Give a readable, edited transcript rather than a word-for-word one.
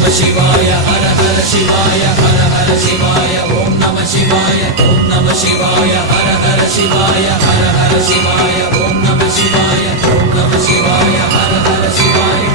नमः शिवाय हर हर शिवाय हर हर शिवाय ओम नमः शिवाय ओम नमः शिवाय हर हर शिवाय हर हर शिवाय ओम नमः शिवाय हर हर शिवाय